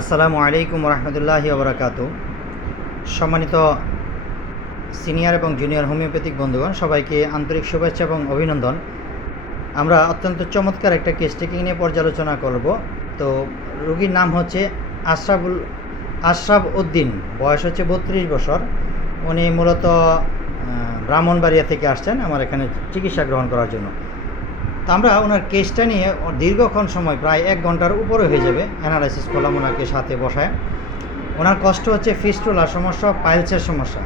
আসসালামু আলাইকুম রহমতুল্লাহি ওবরাকাতু। সম্মানিত সিনিয়র এবং জুনিয়র হোমিওপ্যাথিক বন্ধুগণ, সবাইকে আন্তরিক শুভেচ্ছা এবং অভিনন্দন। আমরা অত্যন্ত চমৎকার একটা কেস টেকিং নিয়ে পর্যালোচনা করব। তো রোগীর নাম হচ্ছে আশরাফ উদ্দিন, বয়স হচ্ছে 32 বছর। উনি মূলত ব্রাহ্মণবাড়িয়া থেকে আসছেন আমার এখানে চিকিৎসা গ্রহণ করার জন্য। তো আমরা ওনার কেসটা নিয়ে দীর্ঘক্ষণ সময়, প্রায় 1 ঘন্টার উপরে হয়ে যাবে, অ্যানালাইসিস করলাম ওনাকে সাথে বসায়। ওনার কষ্ট হচ্ছে ফিস্টুলার সমস্যা, পাইলসের সমস্যা।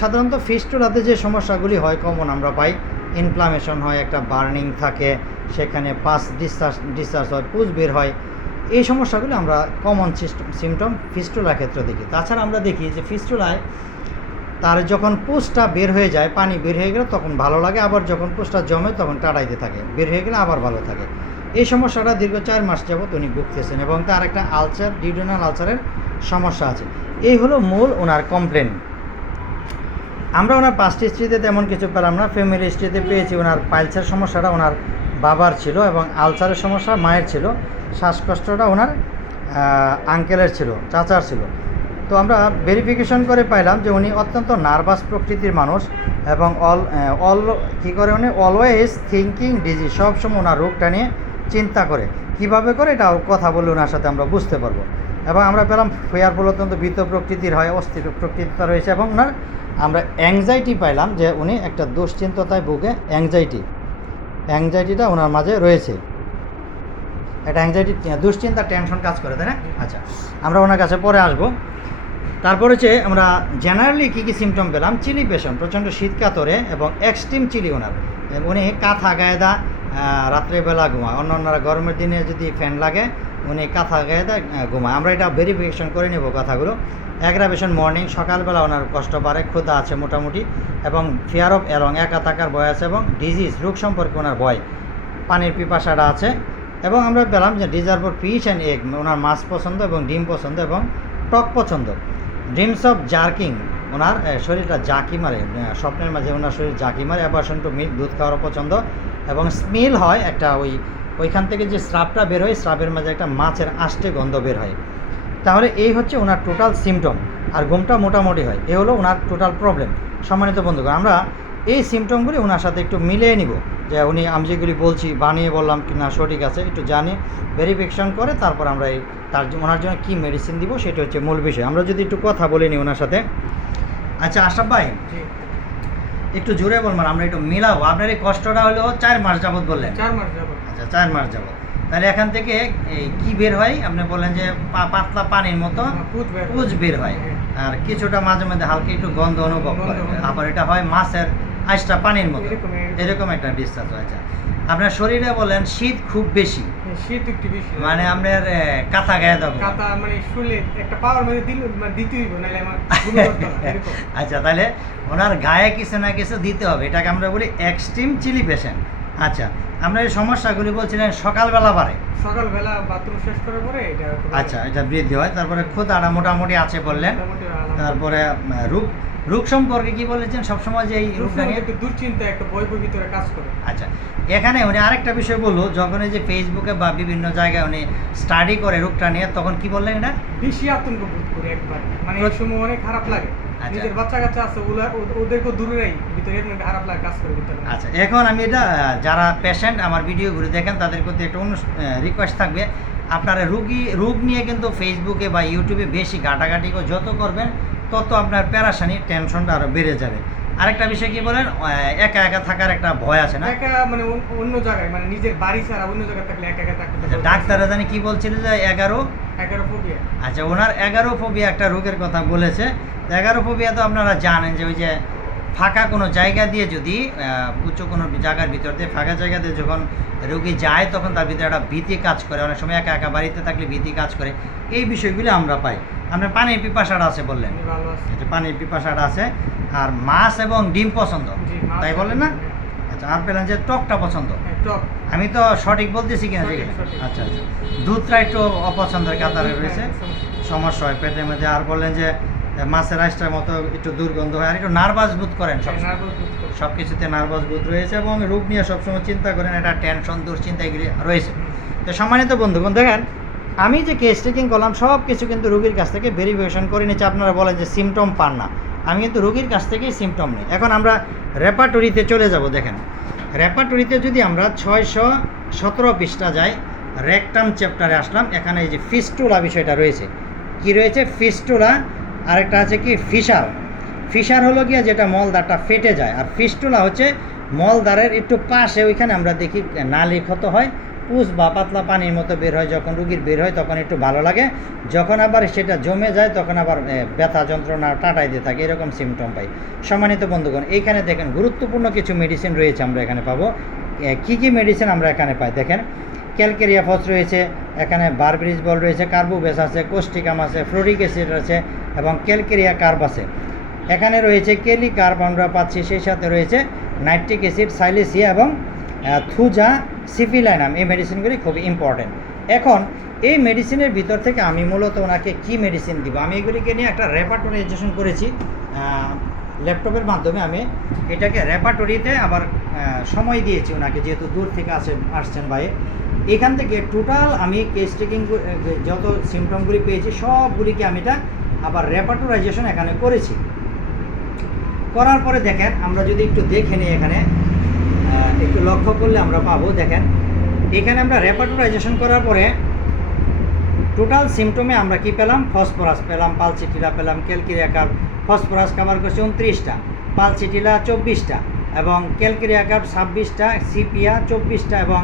সাধারণত ফিস্টুলাতে যে সমস্যাগুলি হয় কমন আমরা পাই, ইনফ্লামেশন হয়, একটা বার্নিং থাকে, সেখানে পাস ডিসচার্জ হয়, পুজ বের হয়। এই সমস্যাগুলি আমরা কমন সিমটম ফিস্টুলার ক্ষেত্রে দেখি। তাছাড়া আমরা দেখি যে ফিস্টুলায় তার যখন পুষটা বের হয়ে যায়, পানি বের হয়ে গেলে তখন ভালো লাগে, আবার যখন পুষটা জমে তখন টাড়াইতে থাকে, বের হয়ে গেলে আবার ভালো থাকে। এই সমস্যাটা দীর্ঘ 4 মাস যাবত উনি ভুগতেছেন এবং তার একটা আলসার, ডিউডেনাল আলসারের সমস্যা আছে। এই হলো মূল ওনার কমপ্লেন। আমরা ওনার পাস্ট হিস্ট্রিতে তেমন কিছু পেলাম না। ফ্যামিলি হিস্ট্রিতে পেয়েছি ওনার পাইলসের সমস্যাটা ওনার বাবার ছিল এবং আলসারের সমস্যা মায়ের ছিল, শ্বাসকষ্টটা ওনার আঙ্কেলের ছিল, চাচার ছিল। তো আমরা ভেরিফিকেশন করে পাইলাম যে উনি অত্যন্ত নার্ভাস প্রকৃতির মানুষ এবং উনি অলওয়েজ থিঙ্কিং ডিজিজ, সবসময় ওনার রোগটা নিয়ে চিন্তা করে। কিভাবে করে এটা কথা বলে ওনার সাথে আমরা বুঝতে পারবো। এবং আমরা পেলাম ফেয়ারফুল অত্যন্ত ভীত প্রকৃতির হয়, অস্থির প্রকৃতিটা রয়েছে এবং ওনার আমরা অ্যাংজাইটি পাইলাম যে উনি একটা দুশ্চিন্তায় ভুগে, অ্যাংজাইটিটা ওনার মাঝে রয়েছে। একটা অ্যাংজাইটি, দুশ্চিন্তা, টেনশন কাজ করে, তাই না? আচ্ছা, আমরা ওনার কাছে পরে আসবো। তারপর হচ্ছে আমরা জেনারেলি কী কী সিমটম পেলাম। চিলি পেশন, প্রচণ্ড শীত কাতরে এবং এক্সট্রিম চিলি ওনার। উনি কাঁথা গায়ে দা রাত্রেবেলা ঘুমায়, অন্যান্যরা গরমের দিনে যদি ফ্যান লাগে উনি কাঁথা গায়ে দা ঘুমায়। আমরা এটা ভেরিফিকেশন করে নেব কথাগুলো। অ্যাগ্রাভেশন মর্নিং, সকালবেলা ওনার কষ্ট বাড়ে, ক্ষুধা আছে মোটামুটি এবং ফিয়ার অফ অ্যালং, একা থাকার ভয় আছে এবং ডিজিজ, রোগ সম্পর্কে ওনার ভয়, পানির পিপাসাটা আছে। এবং আমরা পেলাম যে desire for fish and egg, ওনার মাছ পছন্দ এবং ডিম পছন্দ এবং টক পছন্দ। ড্রিমস অফ জার্কিং, ওনার শরীরটা জাকি মারে, স্বপ্নের মাঝে ওনার শরীর জাকি মারে। অ্যাভারশন টু মিল্ক, দুধ খাওয়ার পছন্দ এবং স্মেল হয় একটা, ওইখান থেকে যে স্রাবটা বের হয়, স্রাবের মাঝে একটা মাছের আষ্টে গন্ধ বের হয়। তাহলে এই হচ্ছে ওনার টোটাল সিমটম। আর ঘুমটা মোটামুটি হয়। এ হলো ওনার টোটাল প্রবলেম। সম্মানিত বন্ধুগণ, আমরা এই সিমটমগুলি ওনার সাথে একটু মিলিয়ে নিব, যে উনি আমি যেগুলি বলছি বানিয়ে বললাম কি না সঠিক আছে একটু জানি, ভেরিফিকেশন করে তারপর আমরা ওনার জন্য কী মেডিসিন দিব সেটা হচ্ছে মূল বিষয়। আমরা যদি একটু কথা বলে নিই ওনার সাথে। আচ্ছা আশরাফ ভাই, একটু জোরে বলবেন, আমরা একটু মিলাবো। আপনার এই কষ্টটা হলো 4 মাস যাবত বললেন? 4 মাস যাবত। আচ্ছা, 4 মাস যাবত। তাহলে এখান থেকে কি বের হয়? আপনি বলেন যে পাতলা পানির মতো পুজ বের হয়, আর কিছুটা মাঝে মধ্যে হালকা একটু গন্ধ অনুভব করে, আবার এটা হয় মাছের আইসটা পানির মতো, এরকম একটা ডিসচার্জ হয়েছে। আপনার শরীরে বলেন শীত খুব বেশি, শীত একটু বেশি, মানে আপনার কাঁথা গায়ে দাও, কাঁথা মানে শুলে একটা পাওয়ার মধ্যে দিতেই হবে, নাহলে আমার আচ্ছা, তাহলে ওনার গায়ে কিছু না কিছু দিতে হবে, এটাকে আমরা বলি এক্সট্রিম চিলি পেশেন্ট। আচ্ছা, আমরা এই সমস্যাগুলি বলছিলেন সকালবেলা বাড়ে, সকালবেলা বাথরুম শেষ করার পরে এটা, আচ্ছা, এটা বৃদ্ধি হয়। তারপরে ক্ষুধাটা মোটামুটি আছে বললেন। তারপরে রোগ সম্পর্কে কি বলেছেন? সবসময় যে এই রোগটা নিয়ে একটু দুশ্চিন্তা, একটা ভয় ভিতরে কাজ করে। আচ্ছা, এখানে উনি আরেকটা বিষয় বললো, যখন এই যে ফেসবুকে বা বিভিন্ন জায়গায় উনি স্টাডি করে রোগটা নিয়ে, তখন কি বললেন? এটা বেশি আতঙ্ক বোধ করে একবার, মানে এই সময় অনেক খারাপ লাগে। নিজের বাচ্চা কাচ্চা আছে, ওদেরকে দূরে ভিতরে খারাপ লাগে, কাজ করে ভিতরে। আচ্ছা, এখন আমি এটা যারা পেশেন্ট আমার ভিডিওগুলো দেখেন তাদের প্রতি একটা রিকোয়েস্ট থাকবে, আপনারা রোগ নিয়ে কিন্তু ফেসবুকে বা ইউটিউবে বেশি ঘাটাঘাটি যত করবেন তত আপনার প্যারাশানি, টেনশনটা আরও বেড়ে যাবে। আরেকটা বিষয় কি বলেন, একা একা থাকার একটা ভয় আছে না? একা মানে অন্য জায়গায়, মানে নিজের বাড়ি ছাড়া অন্য জায়গায় থাকলে একা একা থাকতে। ডাক্তাররা জানি কি বলছিল যে 11 ফোবিয়া। আচ্ছা, ওনার 11 ফোবিয়া একটা রোগের কথা বলেছে। 11 ফোবিয়া তো আপনারা জানেন যে ওই যে ফাঁকা কোনো জায়গা দিয়ে, যদি উঁচু কোনো জায়গার ভিতর দিয়ে ফাঁকা জায়গা দিয়ে যখন রোগী যায় তখন তার ভিতরে একটা ভীতি কাজ করে, অনেক সময় একা একা বাড়িতে থাকলে ভীতি কাজ করে। এই বিষয়গুলি আমরা পাই। আপনার পানির পিপাসাটা আছে বললেন, পানির পিপাসাটা আছে, আর মাছ এবং ডিম পছন্দ, তাই বলেন না? আচ্ছা, আর পেলেন যে টকটা পছন্দ। আমি তো সঠিক বলতেছি কিনা? আচ্ছা আচ্ছা, দুধটা একটু অপছন্দের কাতারে রয়েছে, সমস্যা হয় পেটের মধ্যে। আর বললেন যে মাছের আইসটার মতো একটু দুর্গন্ধ হয়, আর একটু নার্ভাস বোধ করেন, সব কিছুতে নার্ভাস বোধ রয়েছে এবং রোগ নিয়ে সবসময় চিন্তা করেন, এটা টেনশন, দুশ্চিন্তা এগুলি রয়েছে। তো সম্মানিত বন্ধুগণ, দেখেন আমি যে কেস টেকিং করলাম সব কিছু কিন্তু রোগীর কাছ থেকে ভেরিফিকেশন করে নিচ্ছে। আপনারা বলেন যে সিমটম পান না, আমি কিন্তু রোগীর কাছ থেকেই সিমটম নিই। এখন আমরা রেপার্টরিতে চলে যাব। দেখেন রেপার্টরিতে যদি আমরা 617 পৃষ্ঠা যাই, রেকটাম চ্যাপ্টারে আসলাম। এখানে এই যে ফিস্টুলা বিষয়টা রয়েছে। কি রয়েছে? ফিস্টুলা। আরেকটা আছে কি ফিশার। ফিশার হলো গিয়ে যেটা মলদ্বারটা ফেটে যায়, আর ফিস্টুলা হচ্ছে মলদ্বারের একটু পাশে, ওইখানে আমরা দেখি নালি ক্ষত হয়, পুষ বা পাতলা পানির মতো বের হয়। যখন রুগীর বের হয় তখন একটু ভালো লাগে, যখন আবার সেটা জমে যায় তখন আবার ব্যথা যন্ত্রণা টাটাই দিয়ে থাকে, এরকম সিমটম পাই। সম্মানিত বন্ধুগণ, এইখানে দেখেন গুরুত্বপূর্ণ কিছু মেডিসিন রয়েছে, আমরা এখানে পাবো। কী কী মেডিসিন আমরা এখানে পাই দেখেন। ক্যালকেরিয়া ফস রয়েছে, এখানে বারবিরিজবল রয়েছে, কার্বোবেস আছে, কোস্টিকাম আছে, ফ্লোরিক অ্যাসিড আছে এবং ক্যালকেরিয়া কার্ব আছে। এখানে রয়েছে কেলি কার্ব আমরা পাচ্ছি, সেই সাথে রয়েছে নাইট্রিক অ্যাসিড, সাইলেসিয়া এবং থুজা সিফিলাইনাম। এই মেডিসিনগুলি খুবই ইম্পর্টেন্ট। এখন এই মেডিসিনের ভিতর থেকে আমি মূলত ওনাকে কী মেডিসিন দিব, আমি এগুলিকে নিয়ে একটা রেপার্টরিজেশন করেছি ল্যাপটপের মাধ্যমে। আমি এটাকে রেপার্টরিতে আবার সময় দিয়েছি ওনাকে, যেহেতু দূর থেকে আসছেন ভাই। এখান থেকে টোটাল আমি কেস টেকিং যত সিমটমগুলি পেয়েছি সবগুলিকে আমি এটা আবার রেপার্টরাইজেশন এখানে করেছি। করার পরে দেখেন আমরা যদি একটু দেখে নিই, এখানে একটু লক্ষ্য করলে আমরা পাবো। দেখেন এখানে আমরা রেপার্টরাইজেশন করার পরে টোটাল সিমটমে আমরা কি পেলাম? ফসফরাস পেলাম, পালসিটিলা পেলাম, ক্যালকেরিয়া কার্ব। ফসফরাস কভার করছে 29টা, পালসিটিলা 24টা এবং ক্যালকেরিয়া কার্ব 26টা, সিপিয়া 24টা এবং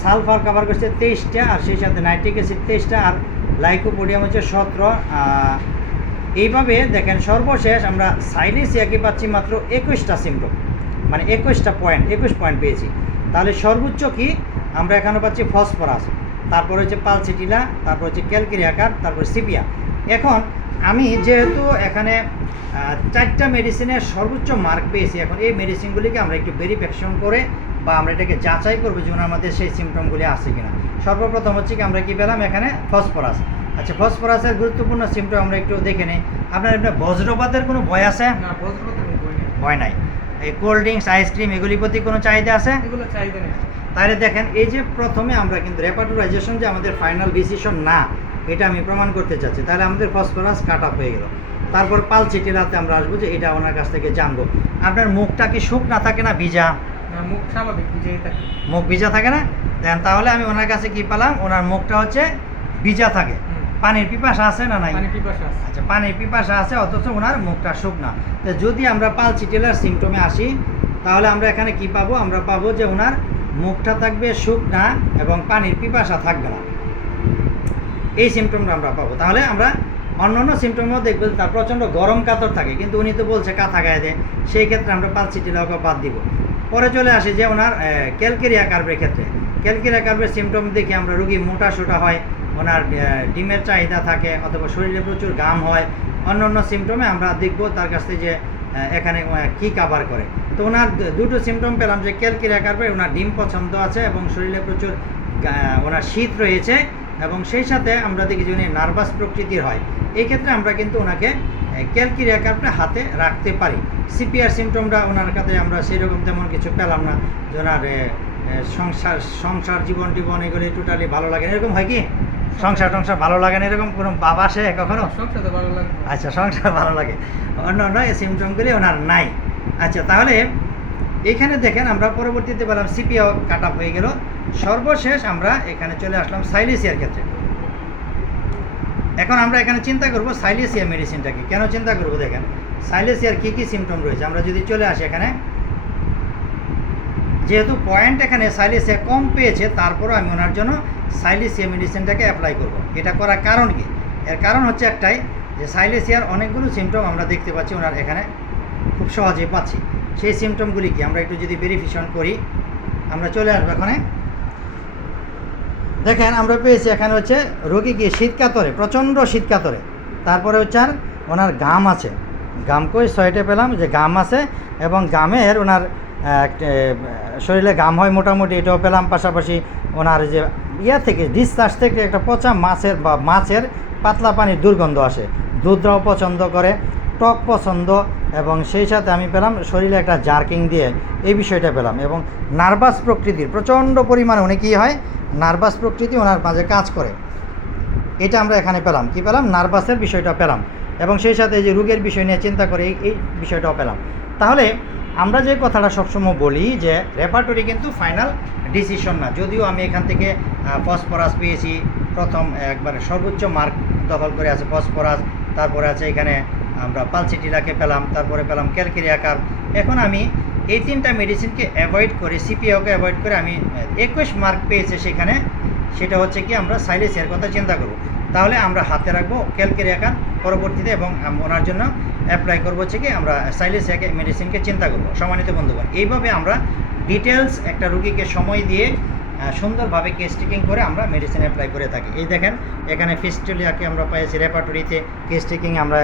সালফার কভার করছে 23টা, আর সেই সাথে নাইট্রিক অ্যাসিড 23টা, আর লাইকোপোডিয়াম হচ্ছে 17। এইভাবে দেখেন সর্বশেষ আমরা সাইলেসিয়াকে পাচ্ছি মাত্র 21টা সিমটম, মানে 21টা পয়েন্ট, 21 পয়েন্ট পেয়েছি। তাহলে সর্বোচ্চ কি আমরা এখানে পাচ্ছি? ফসফরাস, তারপর হচ্ছে পালসিটিলা, তারপর হচ্ছে ক্যালকেরিয়া কার্ব, তারপর সিপিয়া। এখন আমি যেহেতু এখানে 4টা মেডিসিনের সর্বোচ্চ মার্ক পেয়েছি, এখন এই মেডিসিনগুলিকে আমরা একটু ভেরিফিকেশন করে বা আমরা এটাকে যাচাই করবো যে ওনার মধ্যে সেই সিমটমগুলি আছে কিনা। সর্বপ্রথম হচ্ছে কি আমরা কী পেলাম এখানে? ফসফরাস। আচ্ছা, ফসফরাসের গুরুত্বপূর্ণ সিমটম আমরা একটু দেখে নিই। আপনার এমনি বজ্রপাতের কোনো ভয় আছে? না, বজ্রপাতের কোনো ভয় নেই। ভয় নাই। এই কোল্ড ড্রিঙ্কস, আইসক্রিম এগুলির প্রতি কোনো চাহিদা আছে? এগুলো চাহিদা নেই। তাহলে দেখেন এই যে প্রথমে আমরা কিন্তু রেপার্টরাইজেশন যে আমাদের ফাইনাল ডিসিশন না, এটা আমি প্রমাণ করতে চাচ্ছি। তাহলে আমাদের ফসফরাস কাট আপ হয়ে গেল। তারপর পালসিটিলাতে আমরা আসবো, যে এটা ওনার কাছ থেকে জানবো। আপনার মুখটা কি শুকনা থাকে না ভিজা? না, মুখ স্বাভাবিক ভিজেই থাকে। মুখ ভিজা থাকে না? দেন তাহলে আমি ওনার কাছে কি পেলাম? ওনার মুখটা হচ্ছে ভিজা থাকে। পানির পিপাসা আছে না নাই? পানির পিপাসা আছে। আচ্ছা, পানির পিপাসা আছে, অথচ ওনার মুখটা শুকনা। তো যদি আমরা পালসিটিলার সিমটমে আসি, তাহলে আমরা এখানে কি পাবো? আমরা পাবো যে ওনার মুখটা থাকবে শুকনা এবং পানির পিপাসা থাকবে না। এই সিমটমটা আমরা পাবো। তাহলে আমরা অন্যান্য সিমটমও দেখবো তার প্রচণ্ড গরম কাতর থাকে, কিন্তু উনি তো বলছে কাঁথা গায়ে দেয়, সেই ক্ষেত্রে আমরা পালসিটিলাকে বাদ দিব। পরে চলে আসি যে ওনার ক্যালকেরিয়া কার্বের ক্ষেত্রে। ক্যালকেরিয়া কার্বের সিমটম দেখে আমরা রুগী মোটা সোটা হয়, ওনার ডিমের চাহিদা থাকে, অথবা শরীরে প্রচুর ঘাম হয়। অন্য অন্য সিমটমে আমরা দেখব তার কাছ থেকে যে এখানে কী কাভার করে। তো ওনার দুটো সিমটম পেলাম, যে ক্যালকেরিয়া কার্বে ওনার ডিম পছন্দ আছে এবং শরীরে প্রচুর ওনার শীত রয়েছে, এবং সেই সাথে আমরা দেখি যে উনি নার্ভাস প্রকৃতির হয়। এই ক্ষেত্রে আমরা কিন্তু ওনাকে ক্যালকেরিয়া কার্বটা হাতে রাখতে পারি। সিপিআর সিমটমটা ওনার কাছে আমরা সেরকম তেমন কিছু পেলাম না, যে ওনার সংসার জীবন এগুলি টোটালি ভালো লাগে না, এরকম হয় কি? সংসার ভালো লাগে না, এরকম কোনো বাবা আসে কখনো? সংসার তো ভালো লাগে। আচ্ছা, সংসার ভালো লাগে, অন্য এই সিমটমগুলি ওনার নাই। আচ্ছা, তাহলে এইখানে দেখেন আমরা পরবর্তীতে পেলাম সিপিও কাট আপ হয়ে গেল। সর্বশেষ আমরা এখানে চলে আসলাম সাইলেসিয়ার ক্ষেত্রে। এখন আমরা এখানে চিন্তা করব সাইলেসিয়া মেডিসিনটাকে কেন চিন্তা করব। দেখেন সাইলেসিয়ার কী কী সিমটম রয়েছে। আমরা যদি চলে আসি এখানে, যেহেতু পয়েন্ট এখানে সাইলেসিয়া কম পেয়েছে, তারপরও আমি ওনার জন্য সাইলেসিয়া মেডিসিনটাকে অ্যাপ্লাই করব। এটা করার কারণ কি? এর কারণ হচ্ছে একটাই, যে সাইলেসিয়ার অনেকগুলো সিমটম আমরা দেখতে পাচ্ছি ওনার এখানে, খুব সহজেই পাচ্ছি। সেই সিমটমগুলি কি আমরা একটু যদি ভেরিফিকেশন করি, আমরা চলে আসবো এখানে। দেখেন আমরা পেয়েছি এখানে হচ্ছে রোগী গিয়ে শীতকাতরে, প্রচণ্ড শীতকাতরে। তারপরে হচ্ছে আর ওনার ঘাম আছে, ঘাম কই 6টে পেলাম, যে ঘাম আছে এবং ঘামের ওনার শরীরে ঘাম হয় মোটামুটি, এটাও পেলাম। পাশাপাশি ওনার যে থেকে ডিসচার্জ থেকে একটা পচা মাছের পাতলা পানির দুর্গন্ধ আসে। দুধটাও পছন্দ করে, টক পছন্দ, এবং সেই সাথে আমি পেলাম শরীরে একটা জার্কিং দিয়ে, এই বিষয়টা পেলাম। এবং নার্ভাস প্রকৃতির প্রচণ্ড পরিমাণে উনি কী হয়, নার্ভাস প্রকৃতি ওনার মাঝে কাজ করে। এটা আমরা এখানে পেলাম, কি পেলাম, নার্ভাসের বিষয়টা পেলাম, এবং সেই সাথে যে রোগের বিষয় নিয়ে চিন্তা করে এই বিষয়টাও পেলাম। তাহলে আমরা যে কথাটা সবসময় বলি যে রেপার্টরি কিন্তু ফাইনাল ডিসিশন না। যদিও আমি এখান থেকে ফসফরাস পেয়েছি, প্রথম একবারে সর্বোচ্চ মার্ক দখল করে আছে ফসফরাস, তারপরে আছে এখানে আমরা পালসিটিরাকে পেলাম, তারপরে পেলাম ক্যালকেরিয়াকার। এখন আমি এই 3টা মেডিসিনকে অ্যাভয়েড করে, সিপিওকে অ্যাভয়েড করে আমি 21 মার্ক পেয়েছে সেখানে, সেটা হচ্ছে কি আমরা সাইলেসিয়ার কথা চিন্তা করব। তাহলে আমরা হাতে রাখবো ক্যালকেরিয়াকার পরবর্তীতে, এবং ওনার জন্য অ্যাপ্লাই করবো হচ্ছে কি আমরা সাইলেসিয়াকে মেডিসিনকে চিন্তা করব। সম্মানিত বন্ধুগণ, এইভাবে আমরা ডিটেলস একটা রুগীকে সময় দিয়ে সুন্দরভাবে কেস টেকিং করে আমরা মেডিসিন অ্যাপ্লাই করে থাকি। এই দেখেন এখানে ফিস্টুলিয়াকে আমরা পেয়েছি রেপার্টরিতে, কেস টেকিং আমরা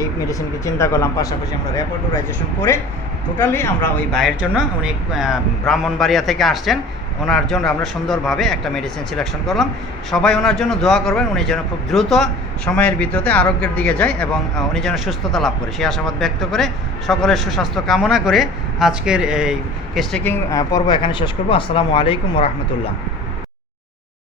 এই মেডিসিনকে চিন্তা করলাম, পাশাপাশি আমরা রেপার্টোরাইজেশন করে টোটালি আমরা ওই ভাইয়ের জন্য, উনি ব্রাহ্মণবাড়িয়া থেকে আসছেন, ওনার জন্য আমরা সুন্দরভাবে একটা মেডিসিন সিলেকশন করলাম। সবাই ওনার জন্য দোয়া করবেন, উনি যেন খুব দ্রুত সময়ের ভিতরে আরোগ্যের দিকে যায় এবং উনি যেন সুস্থতা লাভ করে, সেই আশাবাদ ব্যক্ত করে সকলের সুস্বাস্থ্য কামনা করে আজকের এই কেস টেকিং পর্ব এখানে শেষ করব। আসসালামু আলাইকুম ওয়া রাহমাতুল্লাহ।